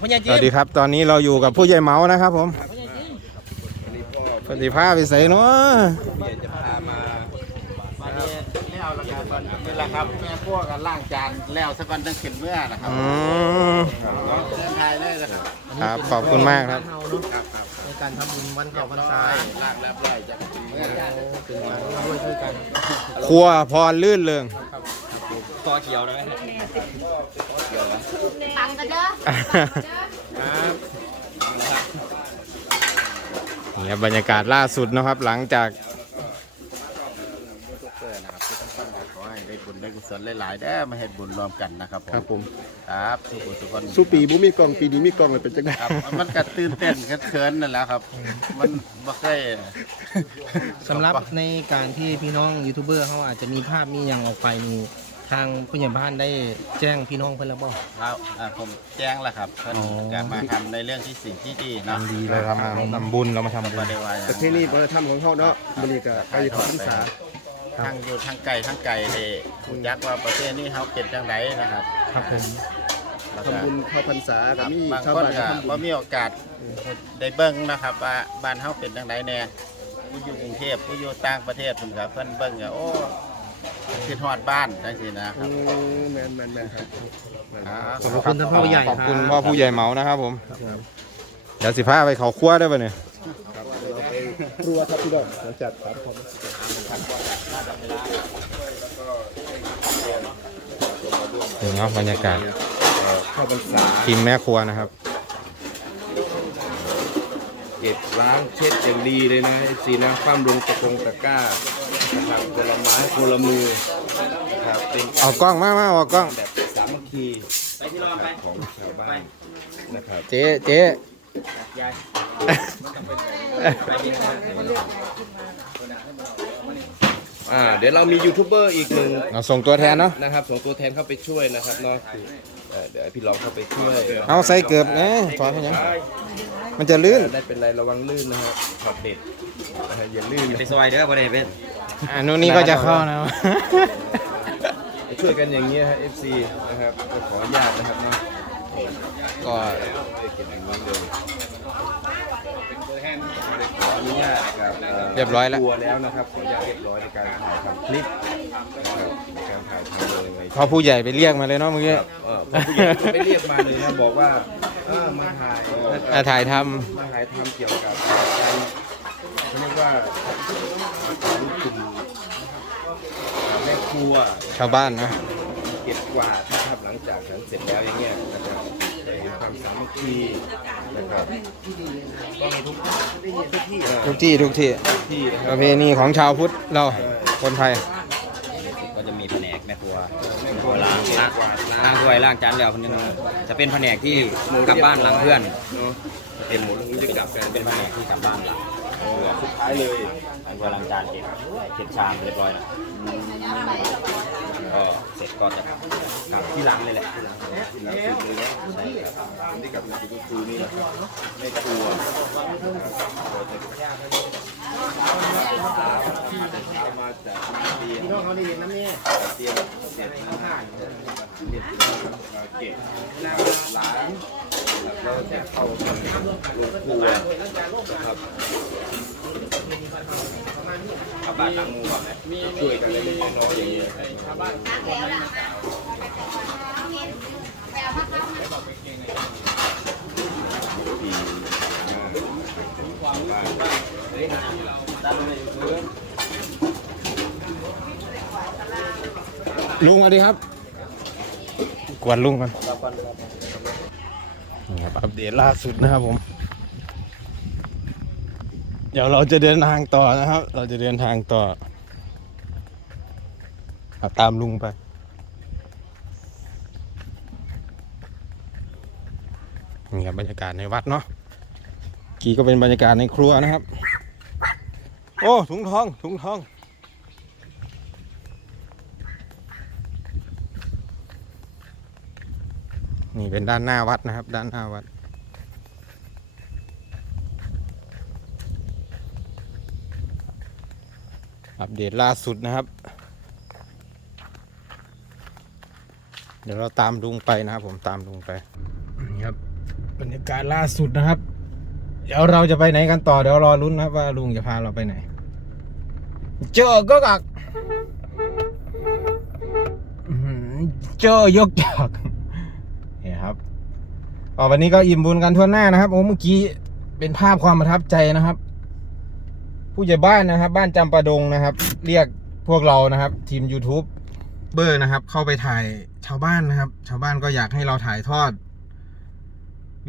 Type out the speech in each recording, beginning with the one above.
พ่อใหญ่สจิ้วัสดีครับ ตอนนี้เราอยู่กับผู้ใหญ่เมานะครับผมปฏิภาไปใส่เนาะเมียจะพามามาเนี่ยแล้วละกันวันนี้แหละครับ แม่พวกกันล้างจานแล้วสักวันตั้งขึ้นเมื่อนะครับอืมเดินทายเลยนะครับครับขอบคุณมากครับ ครับครับในการทำบุญวันเข้าพรรษาล้างแล้วร้อยจะขึ้นเมื่อเป็นการร่วมด้วยช่วยกันครัวพรลื่นเริงต่อเขียวนะแม่ ตังกันเด้อเนี่ยบรรยากาศล่าสุดนะครับ หลังจากทุกเพื่อนนะครับทุกคนขอให้ได้บุญได้กุศลหลายๆเด้อมาเฮ็ดบุญรวมกันนะครับผมครับผมครับทุกคนทุกคนสุปีบุมีกล้องปีนี้มีกล้องเลยเป็นจังไดครับมันก็ตื่นเต้นเขินๆนั่นแหละครับ มันบ่เคยสำหรับในการที่พี่น้องยูทูบเบอร์เขาอาจจะมีภาพมีอย่างออกไปนี่ ทางผู้ใหญ่บ้านได้แจ้งพี่น้องเพื่อนแล้วบ่ครับอ่าผมแจ้งแล้วครับเพิ่นอ๋อก็มาทำในเรื่องที่สิ่งที่ดีเนาะทำดีเลยครับมาทำบุญเรามาทำบุบ่ญได้ว่าหยังประเทศนี้วัฒนธรรมของเขาเนาะมันนี่ก็ใกล้เข้าพรรษาทั้งอยู่ทั้งไกลทั้งไกลนี่รู้จักว่าประเทศนี้เฮาเป็นจังไดนะครับครับผม แล้วก็ ทำบุญเข้าพรรษาคก็รับมีบางชาวคนบ้านก็ก็ทำบุบ่ญมีโอกาสได้เบิ่งนะครับว่าบ้านเฮาเป็นจังไดแน่ผู้อยู่กรุงเทพผู้อยู่ต่างประเทศเพิ่นก็เพิ่นเบิ่งก็โอ้ คิดฮอดบ้านจังซี่นะคอืรับมแม่นแม่นแม่นครับอ่าขอบคุณท่านพ่อใหญ่ขอบคุณรับพ่อผู้ใหญ่เมานะครับผม เดี๋ยวสิพาไปเขาครัวได้ป่ะเนี่ยครับเราไปครัวครับพี่น้องหลังจากครับผมนี่เนาะบรรยากาศเข้าพรรษาทีมแม่ครัวนะครับ เก็บล้างเช็ดอย่างดีเลยนะไอ้สีนะคว่ำลงตะกงตะกร้านะครับคนละไม้คนละมือนะครับเป็นเอากล้องมามาเอากล้อง แบบสามัคคีนะครับของชาวบ้านนะครับเจ๊เจ๊อ่าเดี๋ยวเรามียูทูบเบอร์อีกหนึ่ง เราส่งตัวแทนเนาะ นะครับส่งตัวแทนเข้าไปช่วยนะครับเนาะเอ่ อเดี๋ยวพี่รองเข้าไปช่วยเอาใส่เกือบนะถอยไปยังมันจะลื่นได้เป็นไรระวังลื่นนะครับถอดเด็ดนะฮะอย่าลื่นไปซอยเด้อบ่ได้เป็นอันนู้นนี่ก็จะเข้านะช่วยกันอย่างเงี้ยฮะ FC นะครับก็ขออนุญาตนะครับเนาะก็ได้เก็บอย่างนี้เลยขออ นุญาตกับอ่อเรียบร้อยแล้ว ครัวแล้วนะครับขออนุญาตเรียบร้อยในการถ่ายทำคลิปนะครับในการถ่ายทำเลยพอผู้ใหญ่ไปเรียกมาเลยเนาะเมื่อกี้ เออผู้ใหญ่ก็ไม่เรียกมาเลยนะบอกว่าเออมาถ่ายอะถ่ายทมาถ่ายทำเกี่ยวกับการเขาเรียกว่าของกลุ่มแม่ครัวำชาวบ้านนะ เก็บกวาดนะครับหลังจากนั้นเสร็จแล้วอย่างเงี้ยนะครับไปความสามัคคีนะครับก็มีทุกทุก ที่ทุกที่ทุกที่ที่นะคปรับระเพณีของชาวพุทธเราคนไทย ก็จะมีแผนกแม่ครัวครัวล้างล้างกวาดล้างถ้วยล้างจานแล้วคนนึงจะเป็นแผนกที่กลับบ้านหลังเพื่อนเนาะเป็นหมดแล้วจะกลับกันเป็นแผนกที่กลับบ้านหลังสุดท้ายเลยล้างถ้วยล้างจานเก็บเก็บชามเรียบร้อยแล้วก็เสร็จก็จะกลับที่หลังเลยแหละที่หลังที่น้ำสุดเลยนะใช่ครับอันที่กลับมาสู่ก็คือนี่แหละครับแม่ครัวเอามาจาก เตียงพี่น้องเขาด้ยินน้ำนี่เตรียมเสร็จนะครับเรียบร้อยมาเก็บล้างแล้วก็จะเข้าทำโรงครัวนะครับกลับบ้านหลังงูก่อนไหมช่วยกันเล็กๆน้อยอย่างนี้ย ลุงสวัสดีครับ กวนลุงกันนี่ครับอัปเดตล่าสุดนะครับผม เดี๋ยวเราจะเดินทางต่อนะครับ เราจะเดินทางต่ออะตามลุงไปนี่ครับบรรยากาศในวัดเนาะกี่ก็เป็นบรรยากาศในครัวนะครับ โอ้ถุงทองถุงทอง นี่เป็นด้านหน้าวัดนะครับ ด้านหน้าวัด อัปเดตล่าสุดนะครับ เดี๋ยวเราตามลุงไปนะครับ ผมตามลุงไปนี่ครับบรรยากาศล่าสุดนะครับ เดี๋ยวเราจะไปไหนกันต่อเดี๋ยวรอลุ้นนะครับ ว่าลุงจะพาเราไปไหน เจอก็กักเจอยกจากเนี่ยครับ วันนี้ก็อิ่มบุญกันทั่วหน้านะครับโอ้เมื่อกี้เป็นภาพความประทับใจนะครับ ผู้ใหญ่บ้านนะครับ บ้านจำปาดงนะครับ เรียกพวกเรานะครับ ทีม YouTube เบอร์นะครับ เข้าไปถ่ายชาวบ้านนะครับ ชาวบ้านก็อยากให้เราถ่ายทอด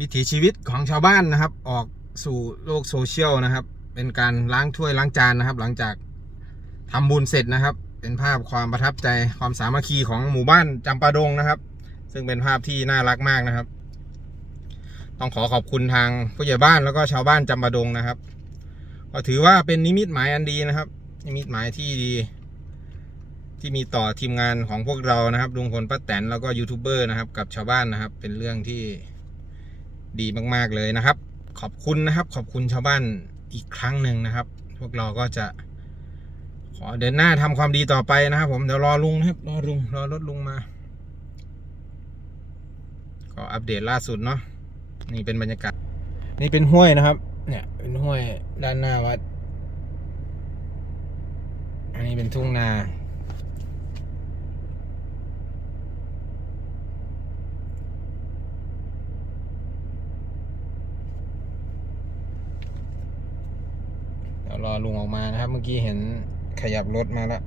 วิถีชีวิตของชาวบ้านนะครับ ออกสู่โลกโซเชียลนะครับ เป็นการล้างถ้วยล้างจานนะครับ หลังจากทำบุญเสร็จนะครับ เป็นภาพความประทับใจความสามัคคีของหมู่บ้านจำปาดงนะครับ ซึ่งเป็นภาพที่น่ารักมากนะครับ ต้องขอขอบคุณทางผู้ใหญ่บ้านแล้วก็ชาวบ้านจำปาดงนะครับ ก็ถือว่าเป็นนิมิตหมายอันดีนะครับ นิมิตหมายที่ดี ที่มีต่อทีมงานของพวกเรานะครับลุงพลป้าแตนแล้วก็ยูทูบเบอร์นะครับ กับชาวบ้านนะครับ เป็นเรื่องที่ดีมาก ๆเลยนะครับ ขอบคุณนะครับ ขอบคุณชาวบ้านอีกครั้งหนึ่งนะครับ พวกเราก็จะ ขอเดินหน้าทำความดีต่อไปนะครับ ผมเดี๋ยวรอลุงนะครับรอลุงรอรถลุงมา ก็อัปเดตล่าสุดเนาะ นี่เป็นบรรยากาศ นี่เป็นห้วยนะครับ เนี่ย เป็นห้วยด้านหน้าวัด อันนี้เป็นทุ่งนาเดี๋ยวรอลุงออกมานะครับ เมื่อกี้เห็นขยับรถมาแล้ว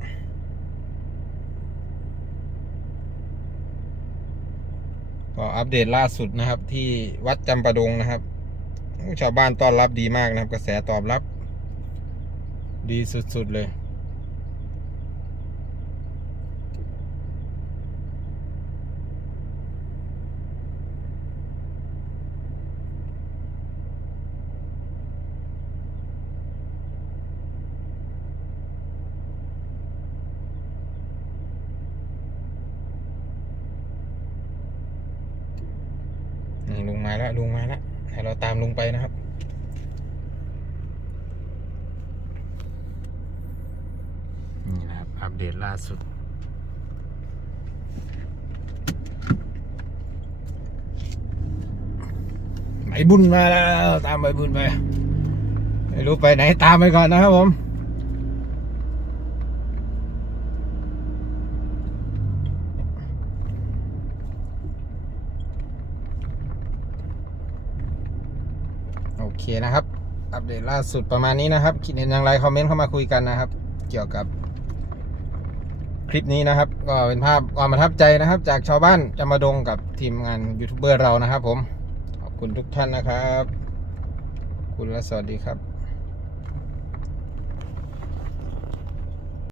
ก็อัปเดตล่าสุดนะครับ ที่วัดจำปาดงนะครับ ชาวบ้านต้อนรับดีมากนะครับ กระแสตอบรับ ดีสุดๆเลย มาแล้วลุงมาแล้วให้เราตามลุงไปนะครับ นี่นะครับ อัปเดตล่าสุดไหนบุญมาแล้ว ตามไปบุญไป ไม่รู้ไปไหนตามไปก่อนนะครับผม เคนะครับ อัปเดตล่าสุดประมาณนี้นะครับ คิดเห็นอย่างไรคอมเมนต์เข้ามาคุยกันนะครับ เกี่ยวกับคลิปนี้นะครับ ก็เป็นภาพความประทับใจนะครับ จากชาวบ้านจำมาดงกับทีมงานยูทูบเบอร์เรานะครับ ผมขอบคุณทุกท่านนะครับขอบคุณและสวัสดีครับ